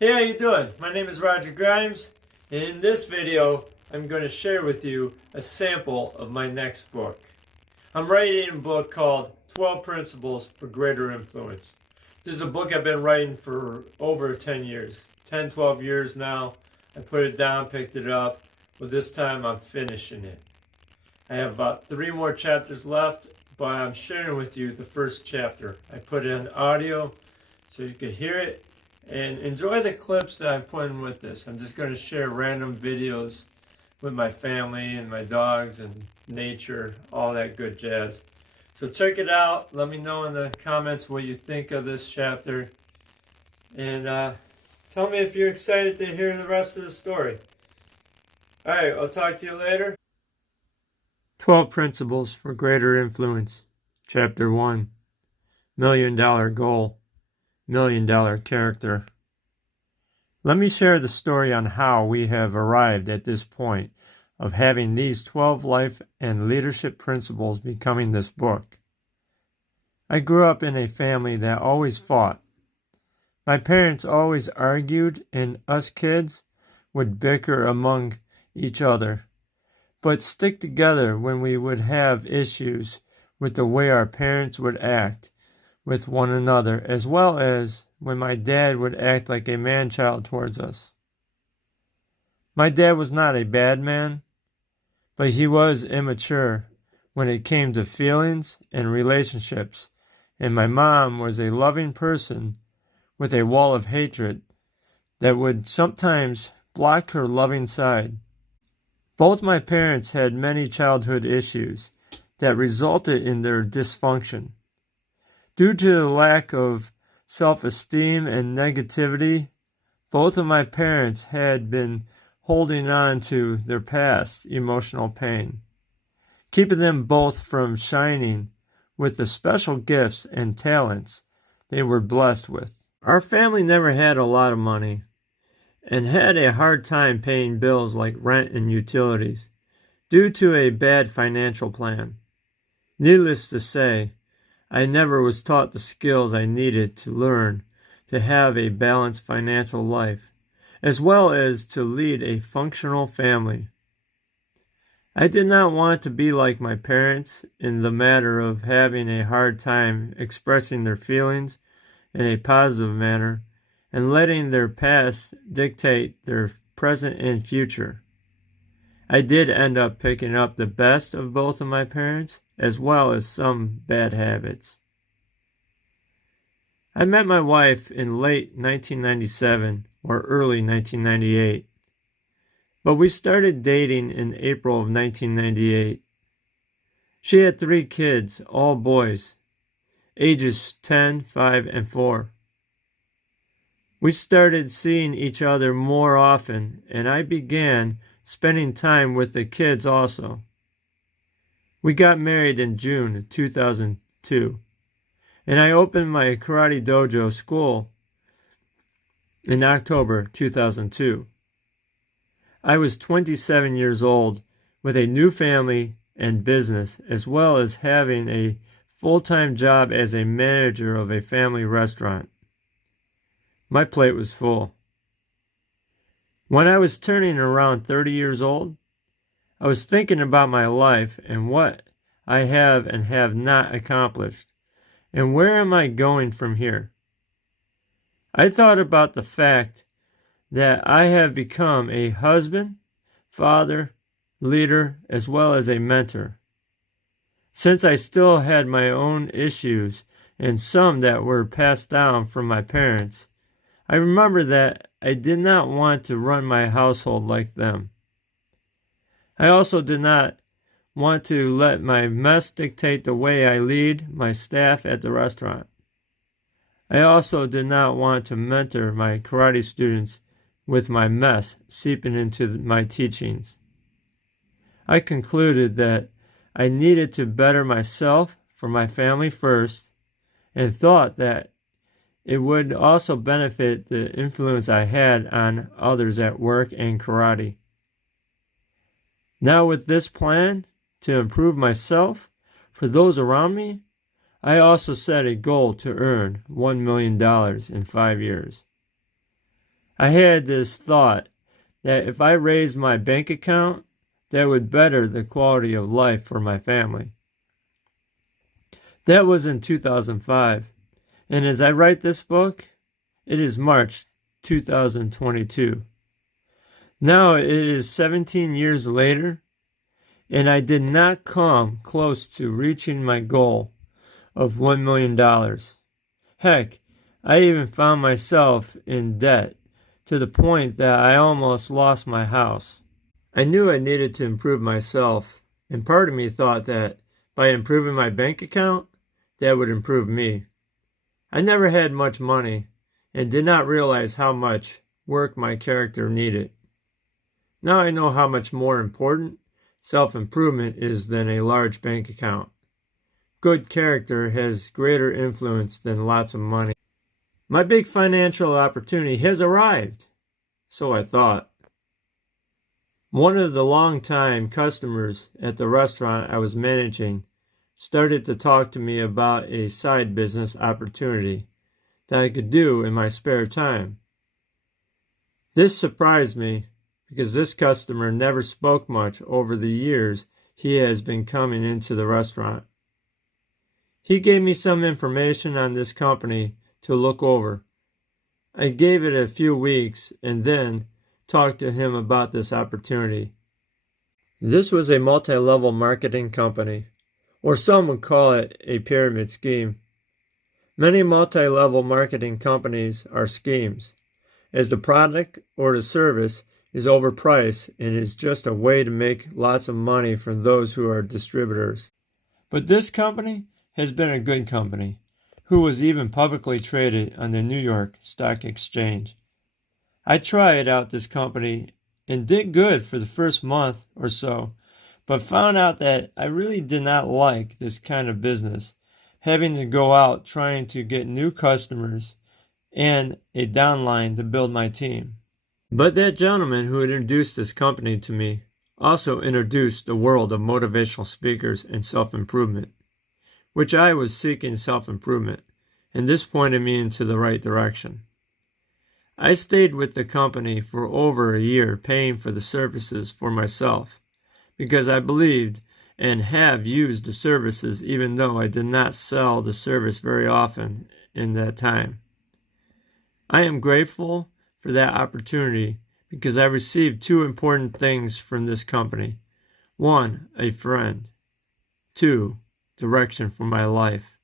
Hey, how you doing? My name is Roger Grimes. In this video, I'm going to share with you a sample of my next book. I'm writing a book called 12 Principles for Greater Influence. This is a book I've been writing for over 10 years. 10, 12 years now. I put it down, picked it up. Well, this time I'm finishing it. I have about 3 more chapters left, but I'm sharing with you the first chapter. I put it in audio so you can hear it and enjoy the clips that I'm putting with this. I'm just going to share random videos with my family and my dogs and nature, all that good jazz. So check it out. Let me know in the comments what you think of this chapter. And tell me if you're excited to hear the rest of the story. Alright, I'll talk to you later. 12 Principles for Greater Influence. Chapter 1. $1 Million Goal. $1 Million Character. Let me share the story on how we have arrived at this point of having these 12 life and leadership principles becoming this book. I grew up in a family that always fought. My parents always argued, and us kids would bicker among each other, but stick together when we would have issues with the way our parents would act with one another, as well as when my dad would act like a man-child towards us. My dad was not a bad man, but he was immature when it came to feelings and relationships, and my mom was a loving person with a wall of hatred that would sometimes block her loving side. Both my parents had many childhood issues that resulted in their dysfunction. Due to the lack of self-esteem and negativity, both of my parents had been holding on to their past emotional pain, keeping them both from shining with the special gifts and talents they were blessed with. Our family never had a lot of money and had a hard time paying bills like rent and utilities due to a bad financial plan. Needless to say, I never was taught the skills I needed to learn to have a balanced financial life, as well as to lead a functional family. I did not want to be like my parents in the matter of having a hard time expressing their feelings in a positive manner and letting their past dictate their present and future. I did end up picking up the best of both of my parents, as well as some bad habits. I met my wife in late 1997 or early 1998, but we started dating in April of 1998. She had 3 kids, all boys, ages 10, 5, and 4. We started seeing each other more often, and I began spending time with the kids also. We got married in June of 2002, and I opened my karate dojo school in October 2002. I was 27 years old with a new family and business, as well as having a full-time job as a manager of a family restaurant. My plate was full. When I was turning around 30 years old, I was thinking about my life and what I have and have not accomplished, and where am I going from here? I thought about the fact that I have become a husband, father, leader, as well as a mentor. Since I still had my own issues and some that were passed down from my parents, I remember that I did not want to run my household like them. I also did not want to let my mess dictate the way I lead my staff at the restaurant. I also did not want to mentor my karate students with my mess seeping into my teachings. I concluded that I needed to better myself for my family first, and thought that it would also benefit the influence I had on others at work and karate. Now with this plan to improve myself for those around me, I also set a goal to earn $1 million in 5 years. I had this thought that if I raised my bank account, that would better the quality of life for my family. That was in 2005. And as I write this book, it is March 2022. Now it is 17 years later, and I did not come close to reaching my goal of $1 million. Heck, I even found myself in debt to the point that I almost lost my house. I knew I needed to improve myself, and part of me thought that by improving my bank account, that would improve me. I never had much money and did not realize how much work my character needed. Now I know how much more important self-improvement is than a large bank account. Good character has greater influence than lots of money. My big financial opportunity has arrived, so I thought. One of the long-time customers at the restaurant I was managing started to talk to me about a side business opportunity that I could do in my spare time. This surprised me because this customer never spoke much over the years he has been coming into the restaurant. He gave me some information on this company to look over. I gave it a few weeks and then talked to him about this opportunity. This was a multi-level marketing company, or some would call it a pyramid scheme. Many multi-level marketing companies are schemes, as the product or the service is overpriced and is just a way to make lots of money from those who are distributors. But this company has been a good company, who was even publicly traded on the New York Stock Exchange. I tried out this company and did good for the first month or so, but found out that I really did not like this kind of business, having to go out trying to get new customers and a downline to build my team. But that gentleman who introduced this company to me also introduced the world of motivational speakers and self-improvement, which I was seeking self-improvement, and this pointed me into the right direction. I stayed with the company for over a year paying for the services for myself because I believed and have used the services even though I did not sell the service very often in that time. I am grateful for that opportunity because I received two important things from this company. One, a friend. Two, direction for my life.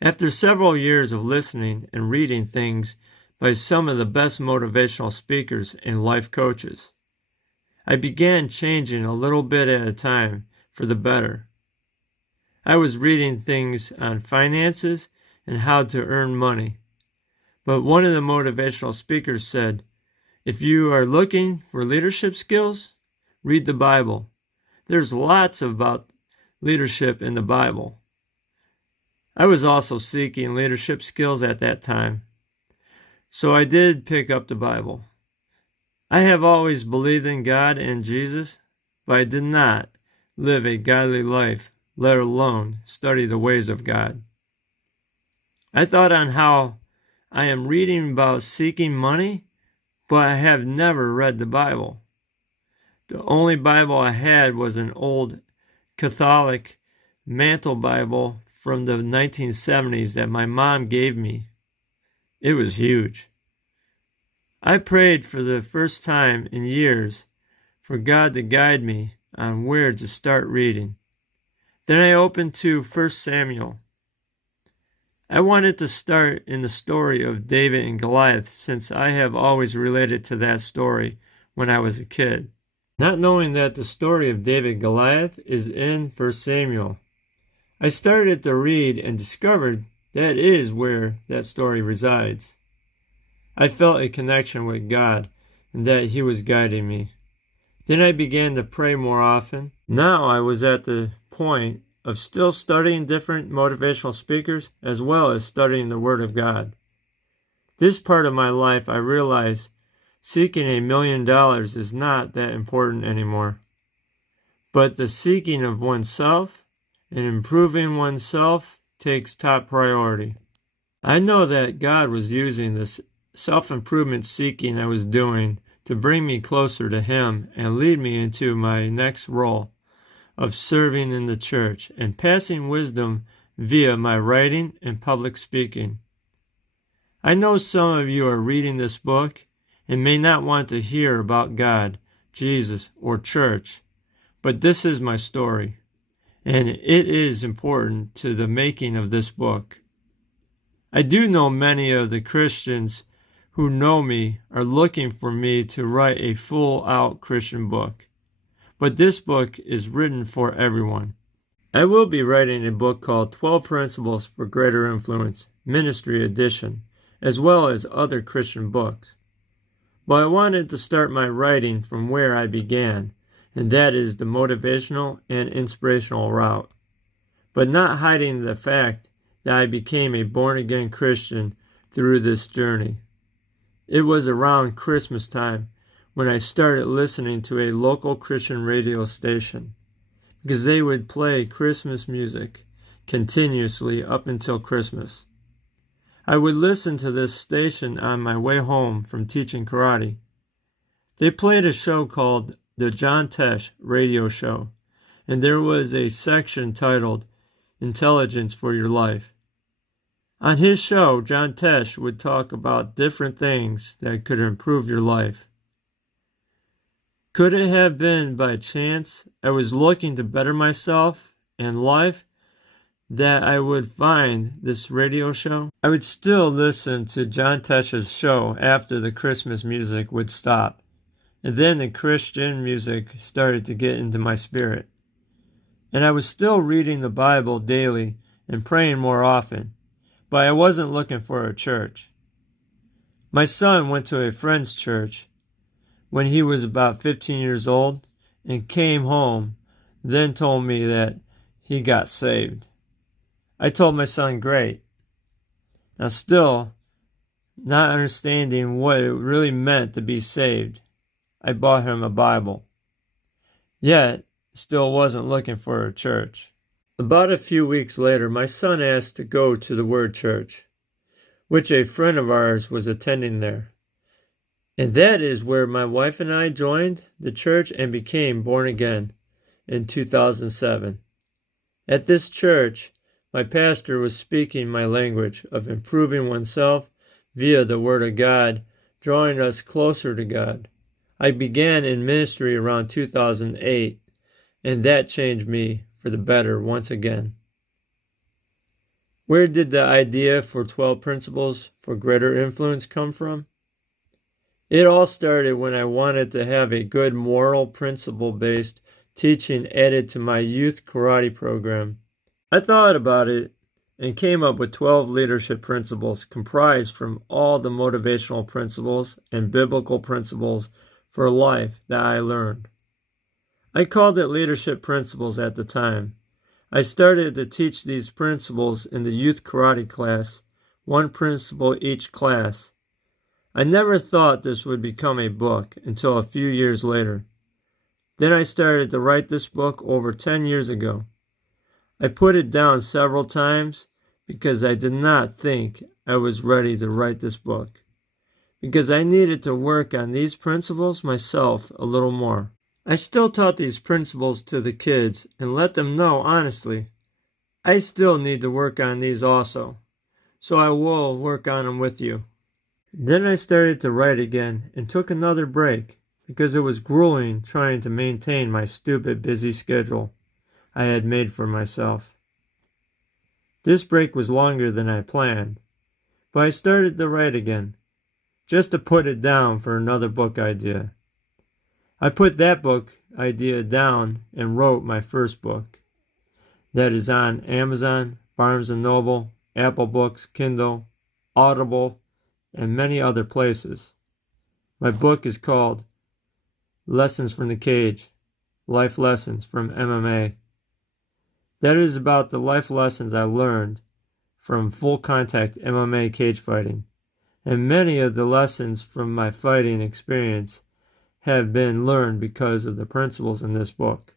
After several years of listening and reading things by some of the best motivational speakers and life coaches, I began changing a little bit at a time for the better. I was reading things on finances and how to earn money. But one of the motivational speakers said, if you are looking for leadership skills, read the Bible. There's lots about leadership in the Bible. I was also seeking leadership skills at that time, so I did pick up the Bible. I have always believed in God and Jesus, but I did not live a godly life, let alone study the ways of God. I thought on how I am reading about seeking money, but I have never read the Bible. The only Bible I had was an old Catholic mantle Bible from the 1970s that my mom gave me. It was huge. I prayed for the first time in years for God to guide me on where to start reading. Then I opened to 1 Samuel. I wanted to start in the story of David and Goliath since I have always related to that story when I was a kid. Not knowing that the story of David and Goliath is in 1 Samuel, I started to read and discovered that is where that story resides. I felt a connection with God and that He was guiding me. Then I began to pray more often. Now I was at the point of still studying different motivational speakers as well as studying the Word of God. This part of my life I realized seeking $1 million is not that important anymore. But the seeking of oneself and improving oneself takes top priority. I know that God was using this self-improvement seeking I was doing to bring me closer to Him and lead me into my next role of serving in the church and passing wisdom via my writing and public speaking. I know some of you are reading this book and may not want to hear about God, Jesus, or church, but this is my story, and it is important to the making of this book. I do know many of the Christians who know me are looking for me to write a full-out Christian book, but this book is written for everyone. I will be writing a book called 12 Principles for Greater Influence, Ministry Edition, as well as other Christian books. But I wanted to start my writing from where I began, and that is the motivational and inspirational route, but not hiding the fact that I became a born-again Christian through this journey. It was around Christmas time when I started listening to a local Christian radio station, because they would play Christmas music continuously up until Christmas. I would listen to this station on my way home from teaching karate. They played a show called the Tesh Radio Show, and there was a section titled Intelligence for Your Life. On his show, Tesh would talk about different things that could improve your life. Could it have been by chance I was looking to better myself and life that I would find this radio show? I would still listen to John Tesh's show after the Christmas music would stop, and then the Christian music started to get into my spirit. And I was still reading the Bible daily and praying more often, but I wasn't looking for a church. My son went to a friend's church when he was about 15 years old and came home, then told me that he got saved. I told my son, great. Now still, not understanding what it really meant to be saved, I bought him a Bible. Yet, still wasn't looking for a church. About a few weeks later, my son asked to go to the Word Church, which a friend of ours was attending there. And that is where my wife and I joined the church and became born again in 2007. At this church, my pastor was speaking my language of improving oneself via the Word of God, drawing us closer to God. I began in ministry around 2008, and that changed me for the better once again. Where did the idea for 12 Principles for Greater Influence come from? It all started when I wanted to have a good moral principle-based teaching added to my youth karate program. I thought about it and came up with 12 leadership principles comprised from all the motivational principles and biblical principles for life that I learned. I called it leadership principles at the time. I started to teach these principles in the youth karate class, one principle each class. I never thought this would become a book until a few years later. Then I started to write this book over 10 years ago. I put it down several times because I did not think I was ready to write this book, because I needed to work on these principles myself a little more. I still taught these principles to the kids and let them know honestly, I still need to work on these also, so I will work on them with you. Then I started to write again and took another break because it was grueling trying to maintain my stupid busy schedule I had made for myself. This break was longer than I planned, but I started to write again, just to put it down for another book idea. I put that book idea down and wrote my first book. That is on Amazon, Barnes & Noble, Apple Books, Kindle, Audible, and many other places. My book is called Lessons from the Cage, Life Lessons from MMA. That is about the life lessons I learned from full contact MMA cage fighting, and many of the lessons from my fighting experience have been learned because of the principles in this book.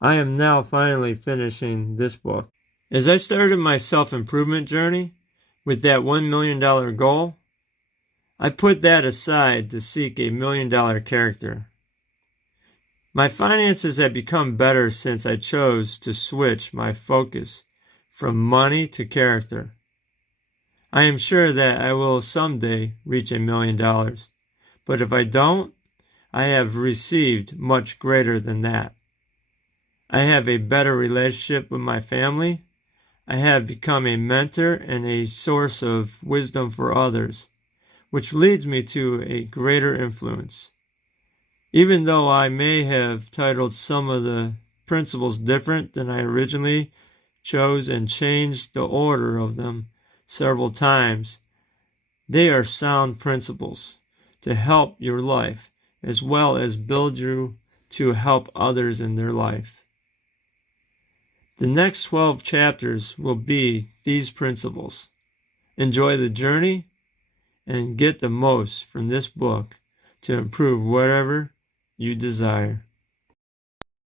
I am now finally finishing this book. As I started my self-improvement journey with that $1 million goal, I put that aside to seek a $1 million character. My finances have become better since I chose to switch my focus from money to character. I am sure that I will someday reach $1 million, but if I don't, I have received much greater than that. I have a better relationship with my family. I have become a mentor and a source of wisdom for others, which leads me to a greater influence. Even though I may have titled some of the principles different than I originally chose and changed the order of them several times, they are sound principles to help your life as well as build you to help others in their life. The next 12 chapters will be these principles. Enjoy the journey and get the most from this book to improve whatever you desire.